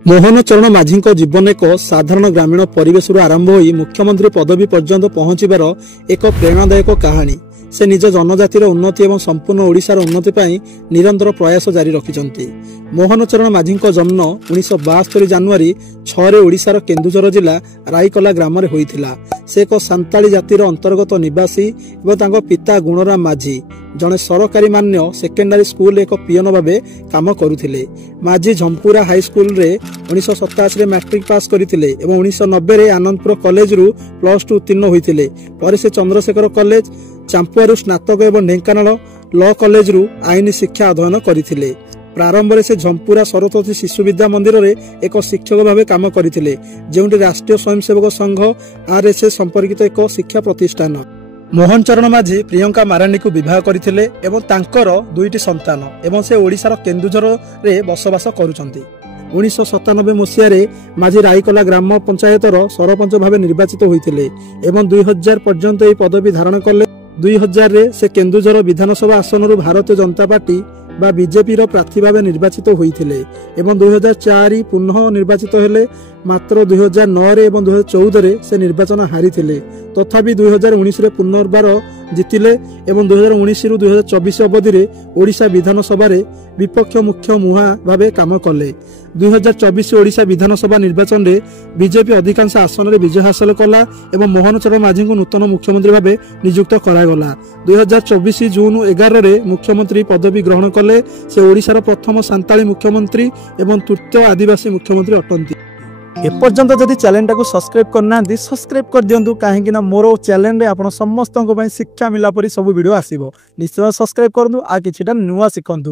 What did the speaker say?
मोहन चरण माझी जीवन एक साधारण ग्रामीण परिवेश आरंभ हो मुख्यमंत्री पदवी पर्यंत पहुंचबार एक प्रेरणादायक कहानी। से निज जनजातिर उन्नति और संपूर्ण ओडिशार उन्नति पाई निरंतर प्रयास जारी रखिछन्ति। मोहन चरण माझी जन्म 1972 जनवरी 6 ओडिशार केन्दुझर जिला राईकला ग्राम रे होइथिला। से एक सांताली जातिर अंतर्गत निवासी एवं तांको पिता गुणराम माझी जने सरकारी मान्य सेकेंडरी स्कूल एक पियन भावे काम करुथिले। माझी झंपुरा हाई स्कूल रे 1987 रे मैट्रिक पास करथिले एवं 1990 रे आनंदपुर कॉलेज रु +2 उत्तीर्ण होइथिले। पर से चंद्रशेखर कॉलेज चांपुआरु स्नातक एवं ढेंकानाल लॉ कॉलेज रु आईन शिक्षा अध्ययन करथिले। प्रारंभ में से झंपुरा सरस्वती शिशु विद्या मंदिर रे एक शिक्षक भाव काम करथिले, जेउंटी राष्ट्रीय स्वयंसेवक संघ RSS संपर्कित एक शिक्षा प्रतिष्ठान। मोहन चरण माझी प्रियंका मारांडी को विवाह करथिले एवं तांकर दुईटी संतान एवं से ओडिशार केन्दुझर रे बसवास करुछन्ति। 1997 मसीह माझी राईकला ग्राम पंचायतर सरपंच भाव निर्वाचित होइथिले एवं 2000 पर्यंत यह पदवी धारण कले। 2000 रे से केन्दुझर विधानसभा आसन रु भारतीय जनता पार्टी बा बीजेपी रो प्रार्थी भाव निर्वाचित होइथिले एवं 2004 पुनः निर्वाचित हेले। मात्र 2009 रे एवं 2014 रे से निर्वाचन हारिथिले, तथापि 2019 रे पुनर्बार जितिले एवं 2019 रु 2024 अवधि रे ओडिशा विधानसभा रे विपक्ष मुख्य मुहा भावे काम कले। 2024 ओडिशा विधानसभा निर्वाचन रे बीजेपी अधिकांश आसन रे विजय हासिल कला एवं मोहन चरण माझी को नूतन मुख्यमंत्री भावे नियुक्त करागला। 2024 जून 11 रे मुख्यमंत्री पदवी ग्रहण कले। से ओडिशार प्रथम सांताली मुख्यमंत्री एवं तृतीय आदिवासी मुख्यमंत्री अटंती। एपर्यंत जदि चैनल को सब्सक्राइब करना सब्सक्राइब कर दियंतु, कहीं मोर चैनल रे आपण समस्त शिक्षा मिला परी सब वीडियो आसीबो। निश्चय सब्सक्राइब करदु आ किछिटा नुआ सिखंतु।